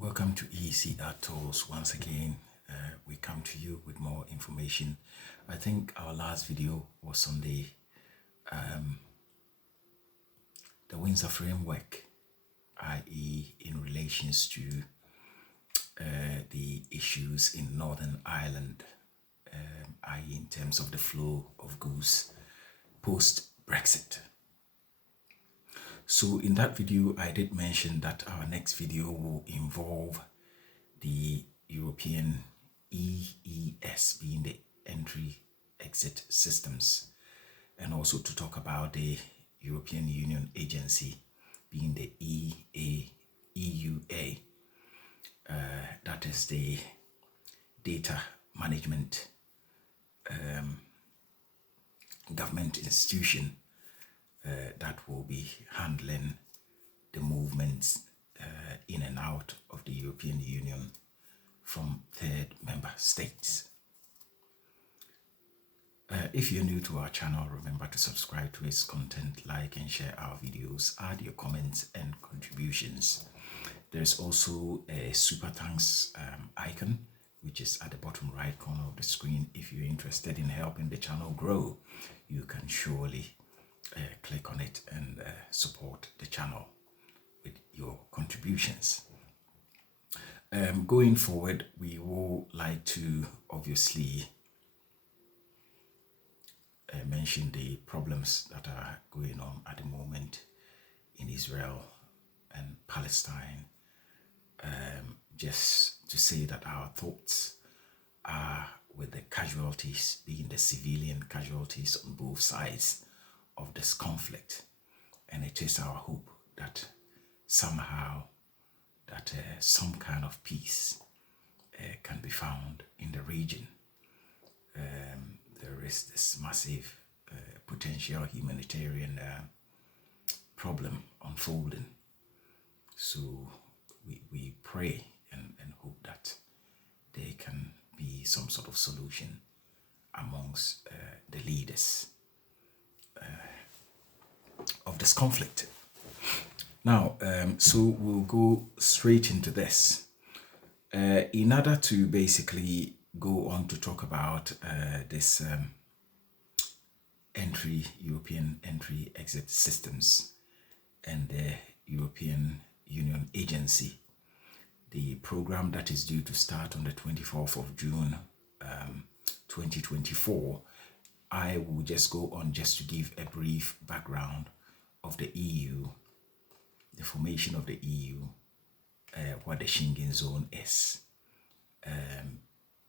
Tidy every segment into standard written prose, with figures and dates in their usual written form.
Welcome to EC Art Tools. Once again, we come to you with more information. I think our last video was on the Windsor framework, i.e. in relations to the issues in Northern Ireland, i.e. in terms of the flow of goods post-Brexit. So in that video, I did mention that our next video will involve the European EES, being the entry-exit systems, and also to talk about the European Union agency, being the EUA, that is the data management government institution that will be handling the movements in and out of the European Union from third member states. If you're new to our channel, remember to subscribe to its content, like and share our videos, add your comments and contributions. There's also a super thanks icon, which is at the bottom right corner of the screen. If you're interested in helping the channel grow, you can surely click on it and support the channel with your contributions. Going forward, we will like to obviously mention the problems that are going on at the moment in Israel and Palestine. Just to say that our thoughts are with the casualties, being the civilian casualties on both sides of this conflict, and it is our hope that somehow that some kind of peace can be found in the region. There is this massive potential humanitarian problem unfolding, so we pray and hope that there can be some sort of solution amongst the leaders of this conflict. Now, so we'll go straight into this. In order to basically go on to talk about this European entry-exit systems and the European Union agency, the program that is due to start on the 24th of June 2024, I will just go on just to give a brief background of the EU, the formation of the EU, what the Schengen zone is,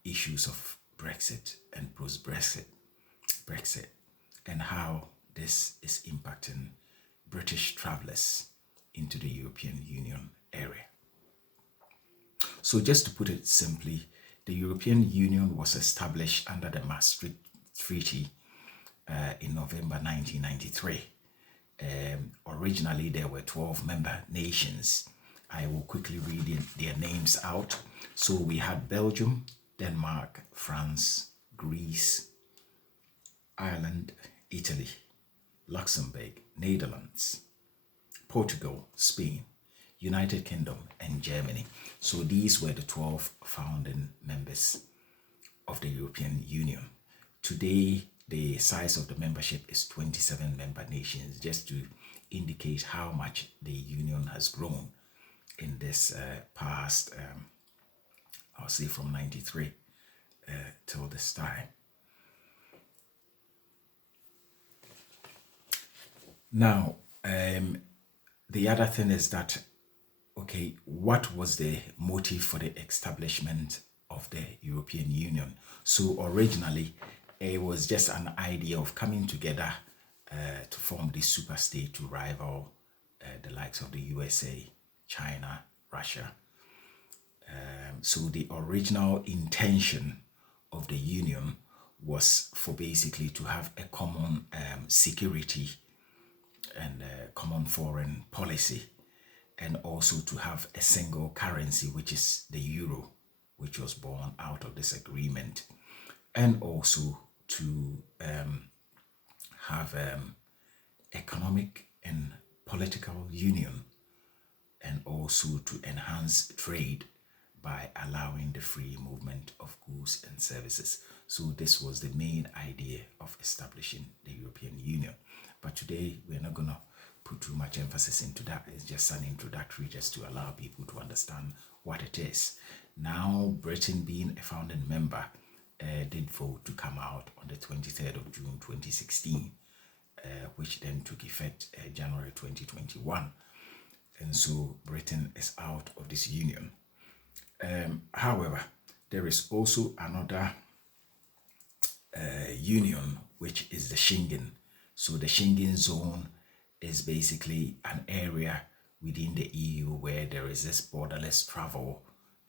issues of Brexit and post-Brexit, and how this is impacting British travelers into the European Union area. So just to put it simply, the European Union was established under the Maastricht Treaty in November 1993. Originally, there were 12 member nations. I will quickly read their names out. So we had Belgium, Denmark, France, Greece, Ireland, Italy, Luxembourg, Netherlands, Portugal, Spain, United Kingdom, and Germany. So these were the 12 founding members of the European Union. Today, the size of the membership is 27 member nations, just to indicate how much the union has grown in this past, I'll say from 93 till this time. Now, the other thing is that, okay, what was the motive for the establishment of the European Union? So originally, it was just an idea of coming together to form this super state to rival the likes of the USA, China, Russia. So the original intention of the union was for basically to have a common security and common foreign policy, and also to have a single currency, which is the euro, which was born out of this agreement, and also to have economic and political union and also to enhance trade by allowing the free movement of goods and services. So this was the main idea of establishing the European Union. But today we're not going to put too much emphasis into that. It's just an introductory just to allow people to understand what it is. Now, Britain being a founding member did vote to come out on the 23rd of June 2016, which then took effect January 2021. And so Britain is out of this union. However, there is also another union, which is the Schengen. So the Schengen zone is basically an area within the EU where there is this borderless travel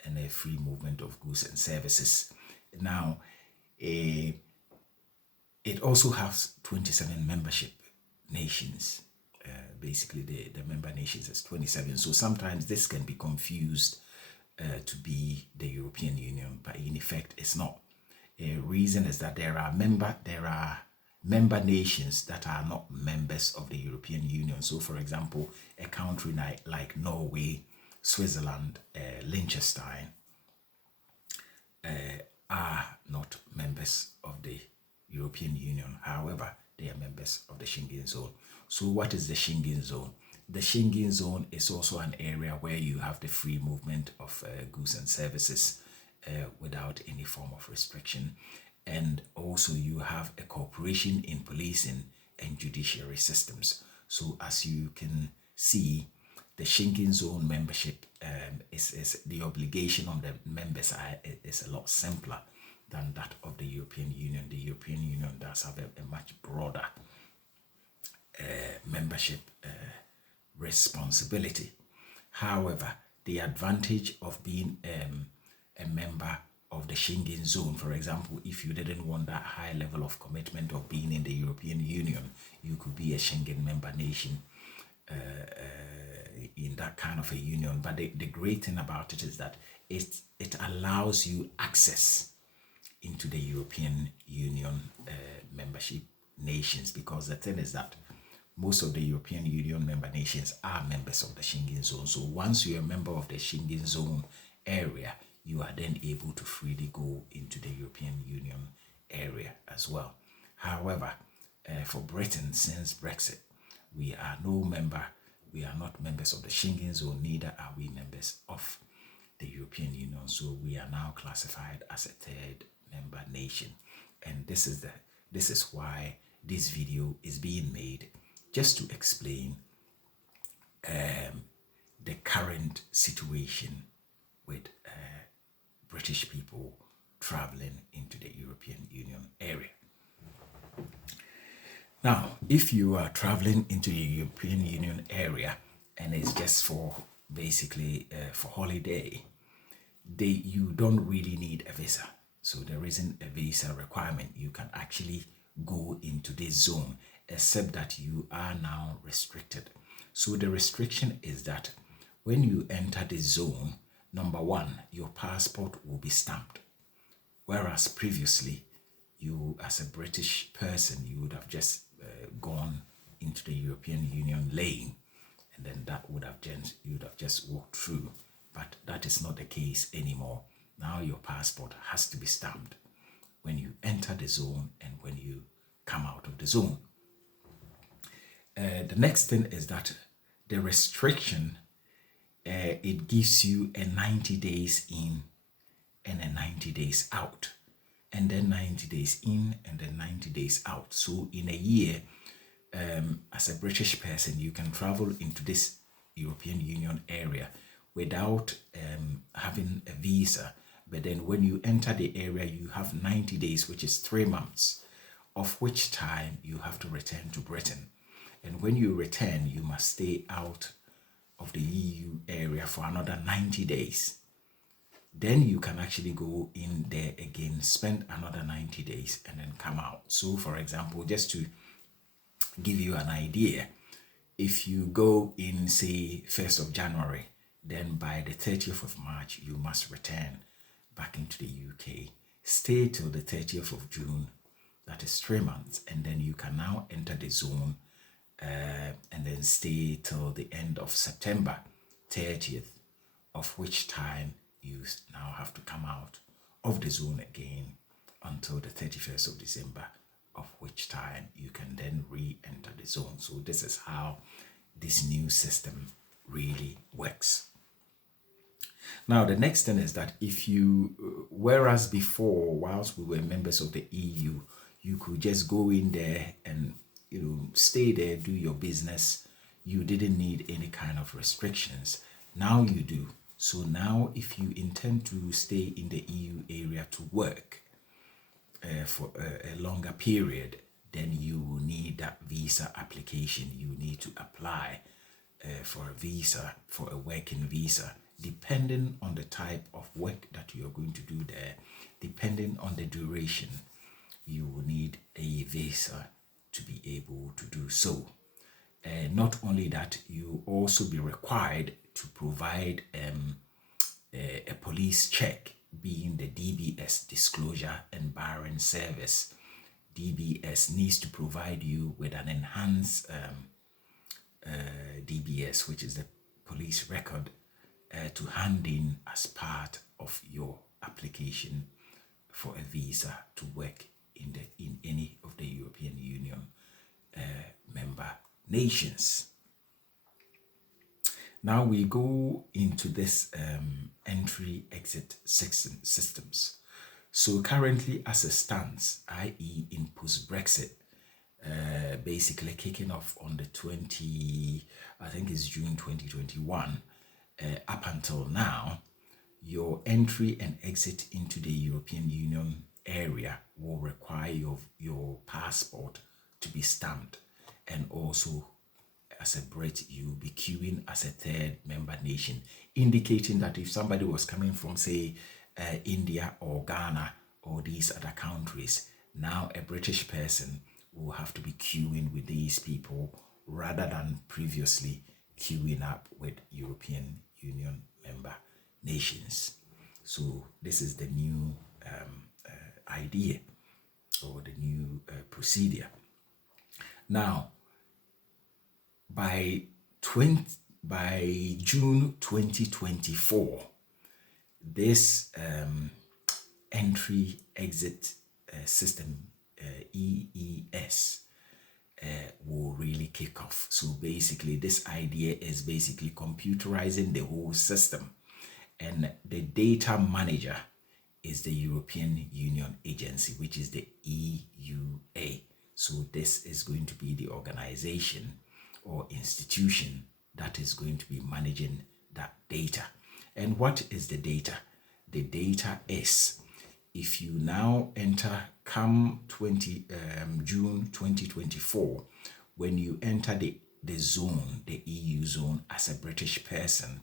and a free movement of goods and services. Now, it also has 27 membership nations. Basically, the member nations is 27. So sometimes this can be confused to be the European Union, but in effect, it's not. A reason is that there are member nations that are not members of the European Union. So, for example, a country like Norway, Switzerland, Liechtenstein are not members of the European Union. However, they are members of the Schengen zone. So what is the Schengen zone? The Schengen zone is also an area where you have the free movement of goods and services without any form of restriction. And also you have a cooperation in policing and judiciary systems. So as you can see, the Schengen zone membership is the obligation on the members is a lot simpler than that of the European Union. The European Union does have a much broader membership responsibility. However, the advantage of being a member of the Schengen zone, for example, if you didn't want that high level of commitment of being in the European Union, you could be a Schengen member nation in that kind of a union. But the great thing about it is that it allows you access into the European Union membership nations, because the thing is that most of the European Union member nations are members of the Schengen zone. So once you're a member of the Schengen zone area, you are then able to freely go into the European Union area as well. However, for Britain, since Brexit, we are not members of the Schengen zone, neither are we members of the European Union. So we are now classified as a third member nation. And this is why this video is being made, just to explain the current situation with British people traveling into the European Union area. Now, if you are traveling into the European Union area and it's just for basically for holiday, you don't really need a visa. So there isn't a visa requirement. You can actually go into this zone, except that you are now restricted. So the restriction is that when you enter the zone, number one, your passport will be stamped. Whereas previously, you as a British person, you would have just gone into the European Union lane, and then you would have just walked through. But that is not the case anymore. Now your passport has to be stamped when you enter the zone and when you come out of the zone. The next thing is that the restriction, it gives you a 90 days in and a 90 days out, and then 90 days in and then 90 days out. So in a year, as a British person, you can travel into this European Union area without having a visa. But then when you enter the area, you have 90 days, which is 3 months, of which time you have to return to Britain. And when you return, you must stay out of the EU area for another 90 days. Then you can actually go in there again, spend another 90 days, and then come out. So, for example, just to give you an idea, if you go in, say, 1st of January, then by the 30th of March, you must return back into the UK. Stay till the 30th of June, that is 3 months, and then you can now enter the zone and then stay till the end of September 30th, of which time you now have to come out of the zone again until the 31st of December, of which time you can then re-enter the zone. So this is how this new system really works. Now, the next thing is that if you, whereas before, whilst we were members of the EU, you could just go in there and, stay there, do your business. You didn't need any kind of restrictions. Now you do. So now if you intend to stay in the EU area to work for a longer period, then you will need that visa application. You need to apply for a visa, for a working visa, depending on the type of work that you are going to do there, depending on the duration, you will need a visa to be able to do so. Not only that, you also be required to provide a police check, being the DBS, Disclosure and Barring Service. DBS needs to provide you with an enhanced DBS, which is the police record, to hand in as part of your application for a visa to work in any of the European Union member nations. Now we go into this entry-exit systems. So currently, as it stands, i.e. in post-Brexit, basically kicking off on the I think it's June 2021, up until now, your entry and exit into the European Union area will require your passport to be stamped, and also as a Brit, you'll be queuing as a third member nation, indicating that if somebody was coming from, say, India or Ghana or these other countries, now a British person will have to be queuing with these people rather than previously queuing up with European Union member nations. So this is the new idea, or the new procedure. Now, by June 2024, this entry-exit system, EES, will really kick off. So basically, this idea is basically computerizing the whole system, and the data manager is the European Union agency, which is the EUA. So this is going to be the organization or institution that is going to be managing that data. And what is the data? The data is, if you now enter come June 2024, when you enter the zone, the EU zone, as a British person,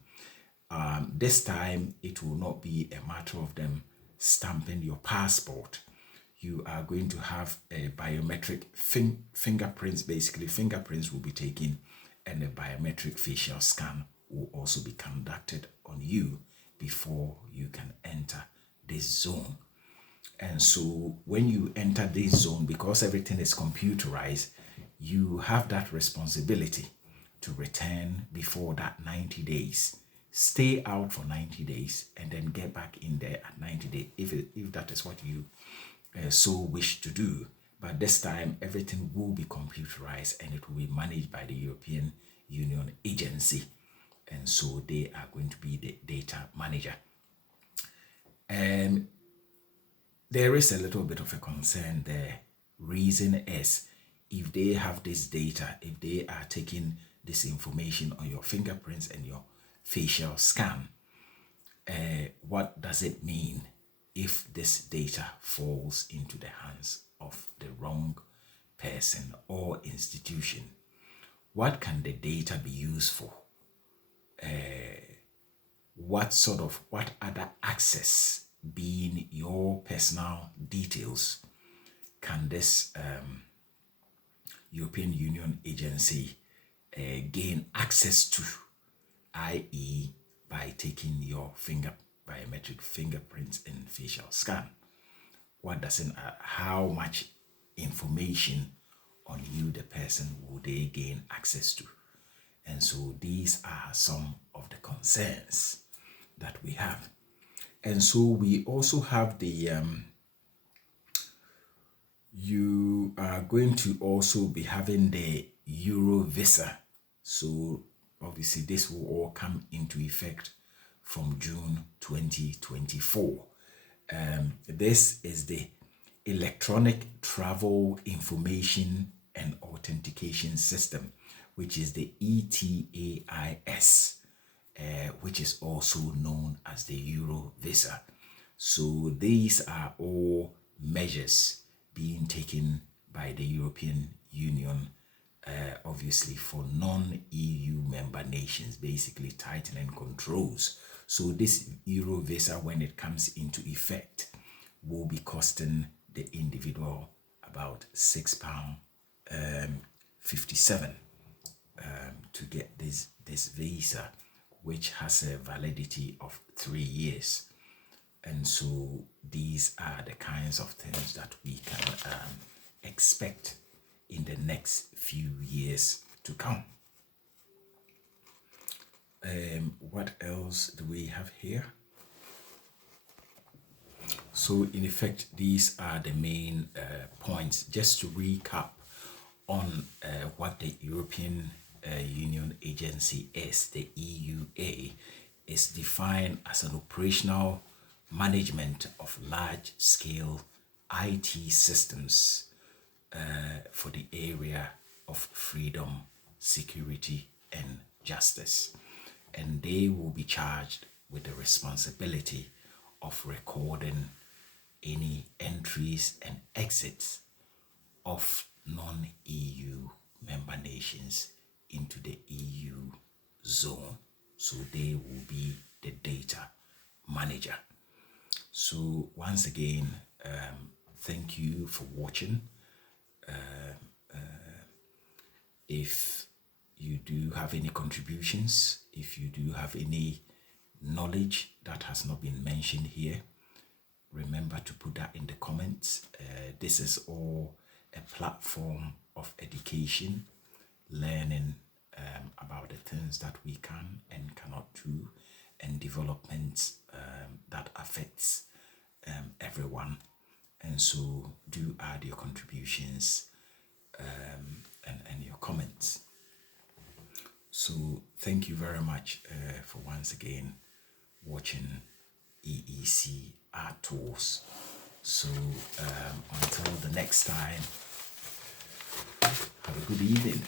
this time it will not be a matter of them stamping your passport. You are going to have a biometric fingerprints. Basically, fingerprints will be taken, and a biometric facial scan will also be conducted on you before you can enter this zone. And so when you enter this zone, because everything is computerized, you have that responsibility to return before that 90 days. Stay out for 90 days and then get back in there at 90 days if that is what you so wish to do. But this time, everything will be computerized and it will be managed by the European Union agency. And so they are going to be the data manager. And there is a little bit of a concern there. Reason is, if they have this data, if they are taking this information on your fingerprints and your facial scan, what does it mean if this data falls into the hands of the wrong person or institution? What can the data be used for? What other access, being your personal details, can this European Union agency gain access to, i.e. by taking your biometric fingerprints and facial scan? How much information on you, the person, will they gain access to? And so these are some of the concerns that we have. And so we also have the you are going to also be having the Euro visa. So obviously this will all come into effect from June 2024. This is the Electronic Travel Information and Authentication System, which is the ETAIS, which is also known as the Euro visa. So these are all measures being taken by the European Union, obviously for non-EU member nations, basically tightening controls. So this Euro visa, when it comes into effect, will be costing the individual about £6.57 to get this visa, which has a validity of 3 years. And so these are the kinds of things that we can expect in the next few years to come. What else do we have here? So in effect, these are the main points. Just to recap on what the European Union agency is, the EUA is defined as an operational management of large-scale IT systems for the area of freedom, security, and justice. And they will be charged with the responsibility of recording any entries and exits of non-EU member nations into the EU zone. So they will be the data manager. So once again, thank you for watching. If you do have any contributions, if you do have any knowledge that has not been mentioned here, remember to put that in the comments. This is all a platform of education, learning about the things that we can and cannot do, and developments that affects everyone. And so do add your contributions and your comments. So thank you very much for once again watching EEC Art Tours. So until the next time, have a good evening.